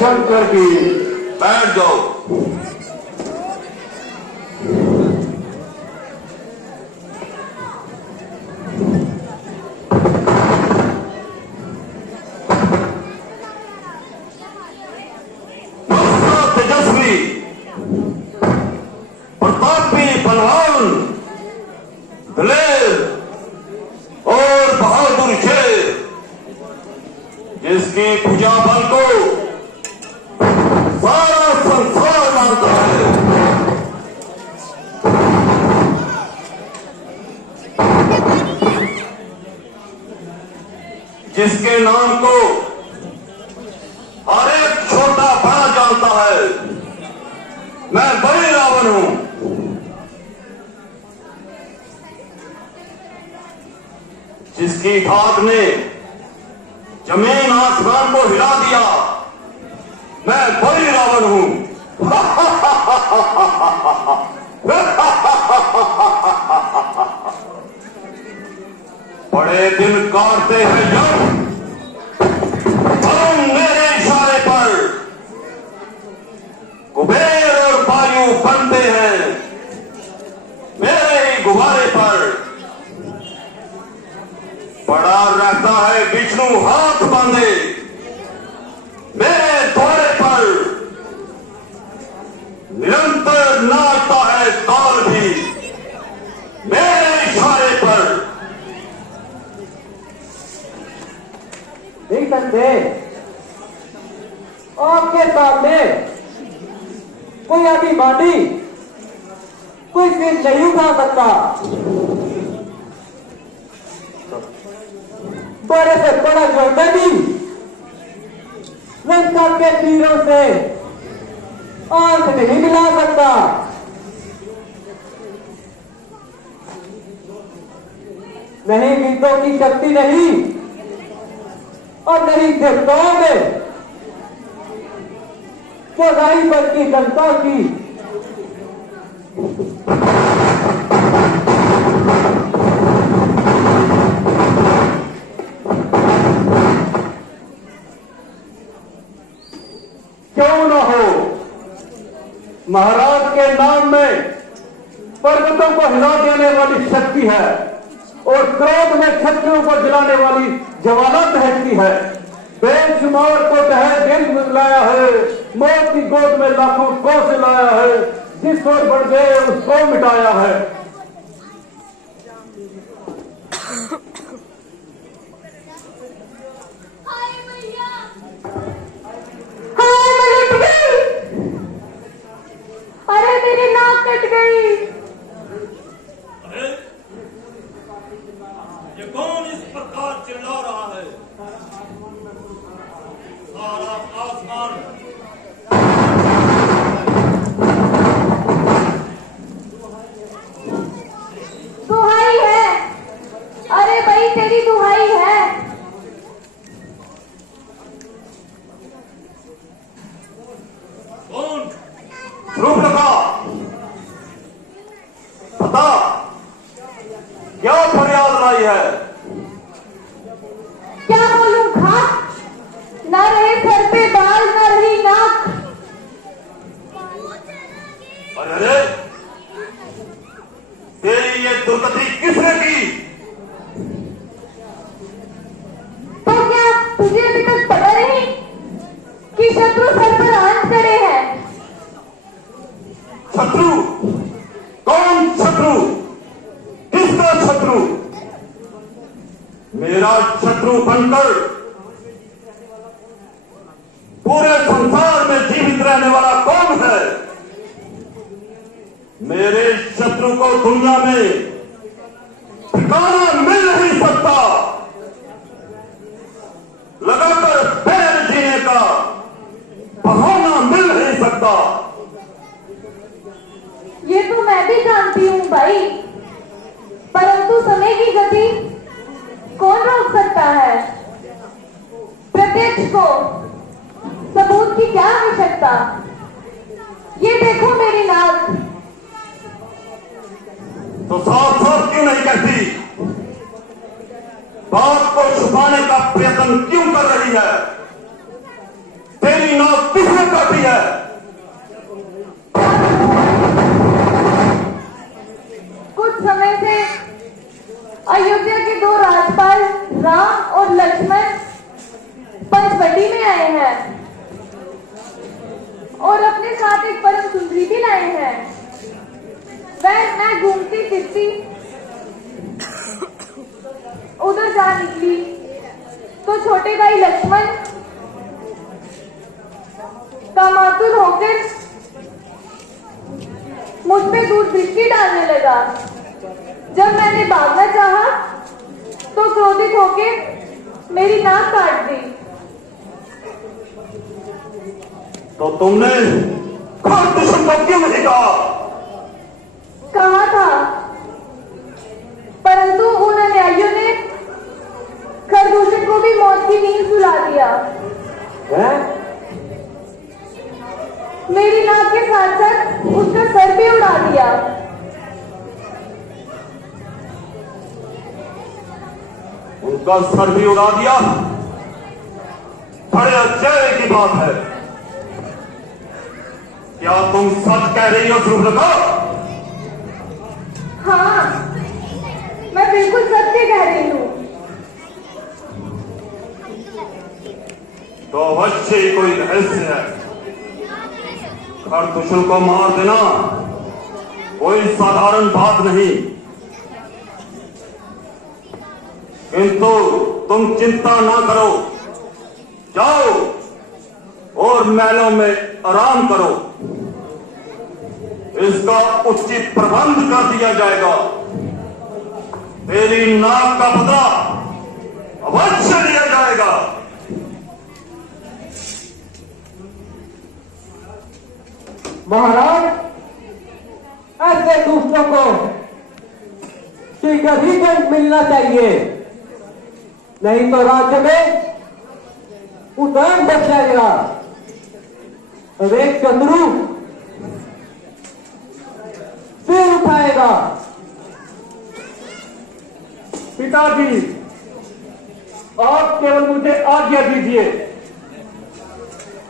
शंकर की। बैठ जाओ। तेजस्वी प्रतापी बलवान दलेर और बहादुर शेर, जिसकी पूजा बल को सारा संसार मानता है, जिसके नाम को हर एक छोटा बड़ा जानता है, मैं बड़ी रावण हूं। जिसकी खाक ने जमीन आसमान को हिला दिया, मैं बड़ी रावण हूं। बड़े दिन काटते हैं जब हम मेरे इशारे पर कुबेर और वायु बनते हैं, मेरे ही गुब्बारे पर पड़ा रहता है विष्णु हाथ बांधे, मेरे द्वारे पर निरंतर नाचता है ताल भी, मेरे इशारे पर। नहीं सकते आपके सामने कोई अभिमानी कोई सिर नहीं उठा सकता। बड़े से बड़ा योद्धा भी लंका के तीरों से आंख नहीं मिला सकता। नहीं गीतों की शक्ति नहीं और नहीं देवताओं में, वो नहीं बल्कि जनता की। क्यों न हो, महाराज के नाम में पर्वतों को हिला देने वाली शक्ति है और क्रोध में क्षत्रियों को जलाने वाली ज्वाला दहकती है। बेशुमार को तहे दिल में लाया है, मौत की गोद में लाखों को से लाया है, जिस ओर बढ़ गए उसको मिटाया है। अरे मेरी नाक कट गई। अरे ये कौन इस प्रकार चिल्ला रहा है? सारा आसमान दुहाई है, अरे भाई तेरी दुहाई है। कौन? रूप लगा बता, क्या फरियाद लाई है? क्या बोलूं घाट, ना रहे सर पे बाल, ना रही नाक। अरे तेरी ये दुर्गति किसने की? तो क्या तुझे अभी तक पता नहीं कि शत्रु सर पर आंच चढ़े हैं? शत्रु? कौन शत्रु? किसका शत्रु? मेरा शत्रु बनकर पूरे संसार में जीवित रहने वाला कौन है? मेरे शत्रु को दुनिया में ठिकाना मिल नहीं सकता। लगाकर पैर जीने का बहाना मिल नहीं सकता। ये तो मैं भी जानती हूँ भाई, परंतु समय की गति कौन रोक सकता है? प्रत्यक्ष को सबूत की क्या आवश्यकता? ये देखो मेरी नाक। तो साफ साफ क्यों नहीं कहती? बात को छुपाने का प्रयत्न क्यों कर रही है? तेरी नाक किसने काटी है? कुछ समय से अयोध्या के दो राजपाल राम और लक्ष्मण पंचवटी में आए हैं और अपने साथ एक परम सुंदरी भी लाए हैं। वह मैं घूमती फिरती उधर जा निकली तो छोटे भाई लक्ष्मण कामातुर होकर मुझ पे दूर दृष्टि डालने लगा। जब मैंने भागना चाहा तो क्रोधित होकर मेरी नाक काट दी। तो तुमने दुश्मन को क्यों नहीं कहा था, परंतु उन अनुयायियों ने खरदूषण को भी मौत की नींद सुला दिया। मेरी नाक के साथ साथ उसका सर भी उड़ा दिया। उनका सर भी उड़ा दिया? बड़े आश्चर्य की बात है। क्या तुम सच कह रही हो सुब्रता? हाँ, मैं बिल्कुल सत्य कह रही हूँ। तो अवश्य ही कोई रहस्य है। खरदूषण को मार देना कोई साधारण बात नहीं, किंतु तुम चिंता ना करो, जाओ और महलों में आराम करो। इसका उचित प्रबंध कर दिया जाएगा। तेरी नाक का बदला अवश्य लिया जाएगा। महाराज, ऐसे दूसरों को शीघ्र ही दंड मिलना चाहिए, नहीं तो राज्य में उदान बच जाएगा। अब एक शत्रु सिर उठाएगा। पिताजी, आप केवल मुझे आज्ञा दीजिए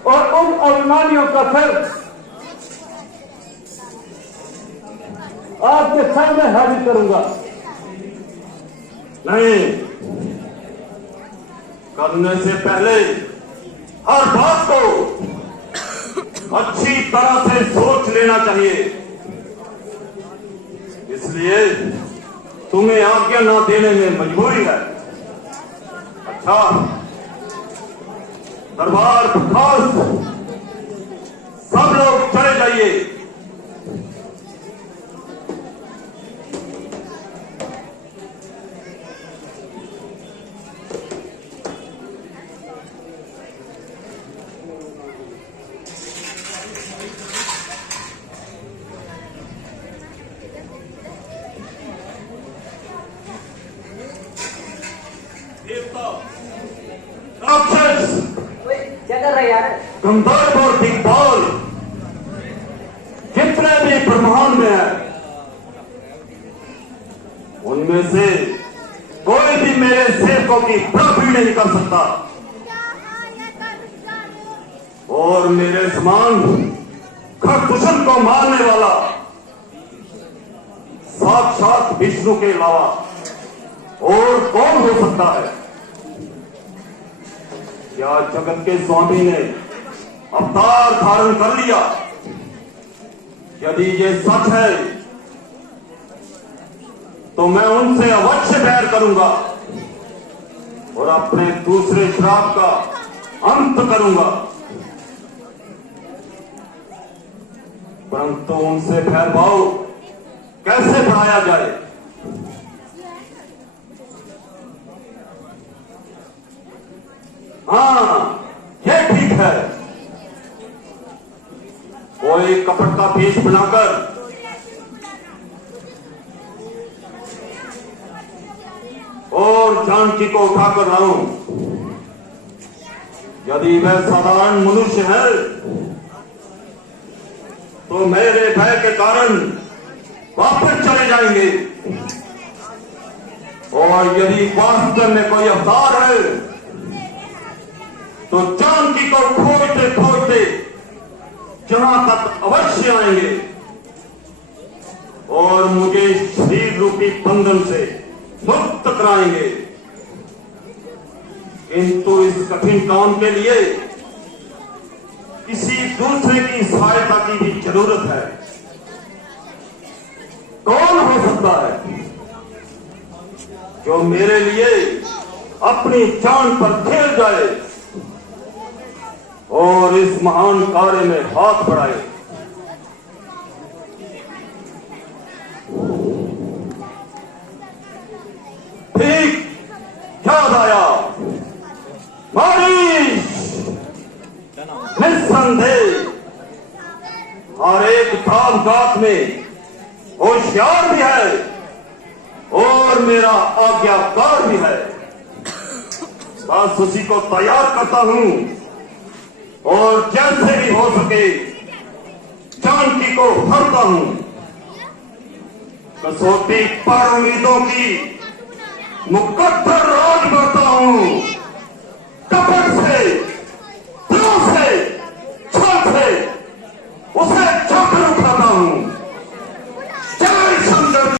और उन अभिमानियों का सर आपके सामने हाजिर करूंगा। नहीं, करने से पहले हर बात को अच्छी तरह से सोच लेना चाहिए। इसलिए तुम्हें आज्ञा न देने में मजबूरी है। अच्छा, दरबार खास सब लोग चले जाइए। क्या कर रहे हैं यार? गंधर्व और दिग्पाल जितने भी ब्रह्मांड में है, उनमें से कोई भी मेरे सेवकों की बराबरी नहीं कर सकता। और मेरे समान खरदूषण को मारने वाला साक्षात विष्णु के अलावा और कौन हो सकता है? क्या जगत के स्वामी ने अवतार धारण कर लिया? यदि ये सच है तो मैं उनसे अवश्य बैर करूंगा और अपने दूसरे श्राप का अंत करूंगा। परंतु उनसे भेदभाव कैसे बढ़ाया जाए? हाँ, ये ठीक है। कोई कपट का भेष बनाकर और जानकी को उठाकर लाऊं। यदि वह साधारण मनुष्य है तो मेरे भय के कारण वापस चले जाएंगे, और यदि वास्तव में कोई अवतार है तो जानकी को खोजते जहां तक अवश्य आएंगे और मुझे शरीर रूपी बंधन से मुक्त कराएंगे। किंतु इस कठिन काम के लिए किसी दूसरे की सहायता की भी जरूरत है। कौन हो सकता है जो मेरे लिए अपनी जान पर खेल जाए और इस महान कार्य में हाथ बढ़ाए? ठीक याद आया, मारिश निस्संदेह हर एक दाव गात में होशियार भी है और मेरा आज्ञाकार भी है। बस उसी को तैयार करता हूं और जैसे भी हो सके जानकी को हरता हूं। कसौटी पर उम्मीदों की मुकद्दर राज करता हूं।